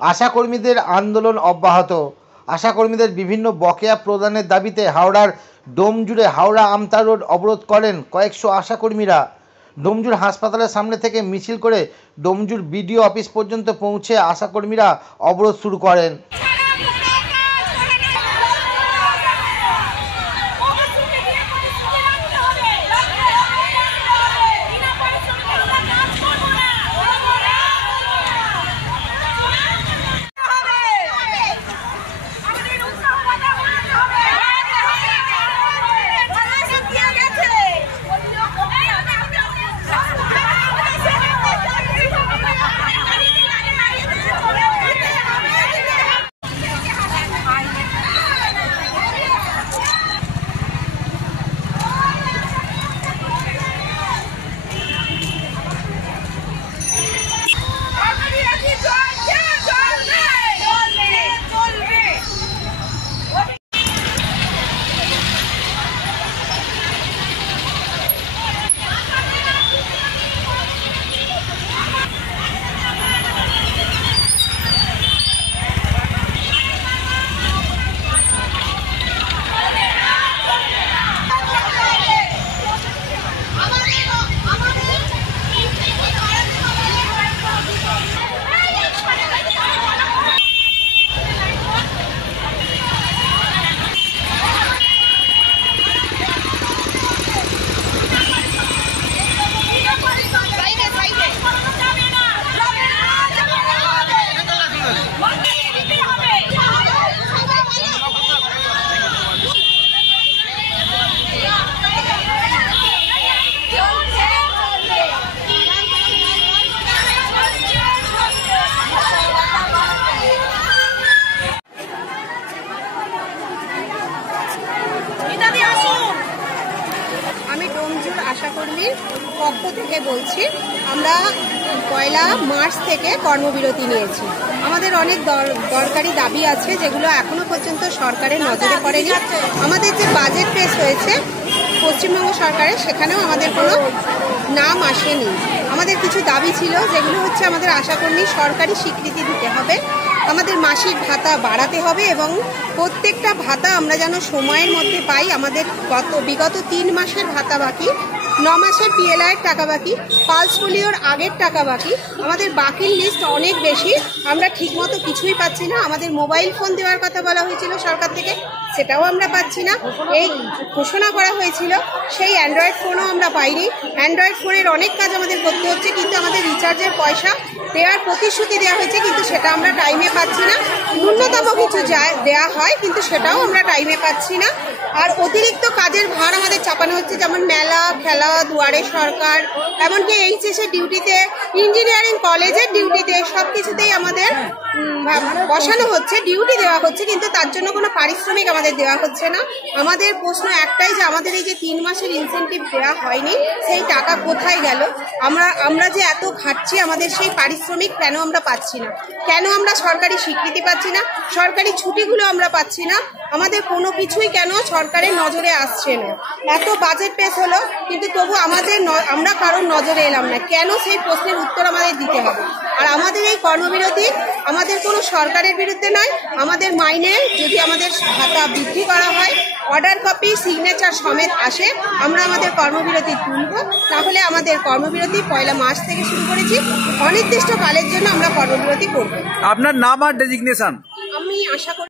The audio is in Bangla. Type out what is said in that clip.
আশাকর্মীদের আন্দোলন অব্যাহত। আশাকর্মীদের বিভিন্ন বকেয়া প্রদানের দাবিতে হাওড়ার ডোমজুড়ে হাওড়া আমতা রোড অবরোধ করেন কয়েকশো আশাকর্মীরা। ডোমজুড় হাসপাতালের সামনে থেকে মিছিল করে ডোমজুড় বিডিও অফিস পর্যন্ত পৌঁছে আশাকর্মীরা অবরোধ শুরু করেন। আশাকর্মীর পক্ষ থেকে বলছি, আমরা 1 মার্চ থেকে কর্মবিরতি নিয়েছি। আমাদের অনেক দরকারি দাবি আছে যেগুলো এখনো পর্যন্ত সরকারের নজরে পড়েনি। আমাদের যে বাজেট পেশ হয়েছে পশ্চিমবঙ্গ সরকারের, সেখানেও আমাদের কোনো নাম আসেনি। আমাদের কিছু দাবি ছিল, যেগুলো হচ্ছে আমাদের আশাকর্মী সরকারি স্বীকৃতি দিতে হবে, আমাদের মাসিক ভাতা বাড়াতে হবে এবং প্রত্যেকটা ভাতা আমরা যেন সময়ের মধ্যে পাই। আমাদের বিগত 3 মাসের ভাতা বাকি, 9 মাসের পিএলআইয়ের টাকা বাকি, পালস পোলিওর আগের টাকা বাকি। আমাদের বাকির লিস্ট অনেক বেশি, আমরা ঠিকমতো কিছুই পাচ্ছি না। আমাদের মোবাইল ফোন দেওয়ার কথা বলা হয়েছিল সরকার থেকে, সেটাও আমরা পাচ্ছি না। এই ঘোষণা করা হয়েছিল, সেই অ্যান্ড্রয়েড ফোনও আমরা পাইনি। অ্যান্ড্রয়েড ফোনের অনেক কাজ আমাদের করতে হচ্ছে, কিন্তু আমাদের রিচার্জের পয়সা দেওয়ার প্রতিশ্রুতি দেওয়া হয়েছে, কিন্তু সেটা আমরা টাইমে পাচ্ছি না। ন্যূনতম কিছু দেওয়া হয়, কিন্তু সেটাও আমরা টাইমে পাচ্ছি না। আর অতিরিক্ত কাজের ভার আমাদের চাপানো হচ্ছে, যেমন মেলা, খেলা, দুয়ারে সরকার, এমনকি এইচএস এর ডিউটিতে, ইঞ্জিনিয়ারিং কলেজের ডিউটিতে, সব কিছুতেই আমাদের বসানো হচ্ছে, ডিউটি দেওয়া হচ্ছে, কিন্তু তার জন্য কোনো পারিশ্রমিক আমাদের দেওয়া হচ্ছে না। আমাদের প্রশ্ন একটাই যে আমাদের এই যে 3 মাসের ইনসেনটিভ দেওয়া হয়নি, সেই টাকা কোথায় গেল? আমরা যে এত খাটছি, আমাদের সেই পারিশ্রমিক কেন আমরা পাচ্ছি না? কেন আমরা সরকারি স্বীকৃতি পাচ্ছি না? সরকারি ছুটিগুলো আমরা পাচ্ছি না? আমাদের কোনো কিছুই কেন সরকারের নজরে আসছে না? এত বাজেট পেশ হলো, কিন্তু তবু আমরা কারোর নজরে এলাম না। কেন? সেই প্রশ্নের উত্তর আমাদের দিতে হবে। আর আমাদের এই কর্মবিরতি আমাদের কোনো সরকারের বিরুদ্ধে নয়। আমাদের মাইনে যদি আমাদের ভাতা বৃদ্ধি করা হয়, অর্ডার কপি সিগনেচার সমেত আসে, আমরা আমাদের কর্মবিরতি তুলব। তাহলে আমাদের কর্মবিরতি 1 মার্চ থেকে শুরু করেছি, অনির্দিষ্টকালের জন্য আমরা কর্মবিরতি করব। আপনার নাম আর ডেজিগনেশন? আমি আশা করি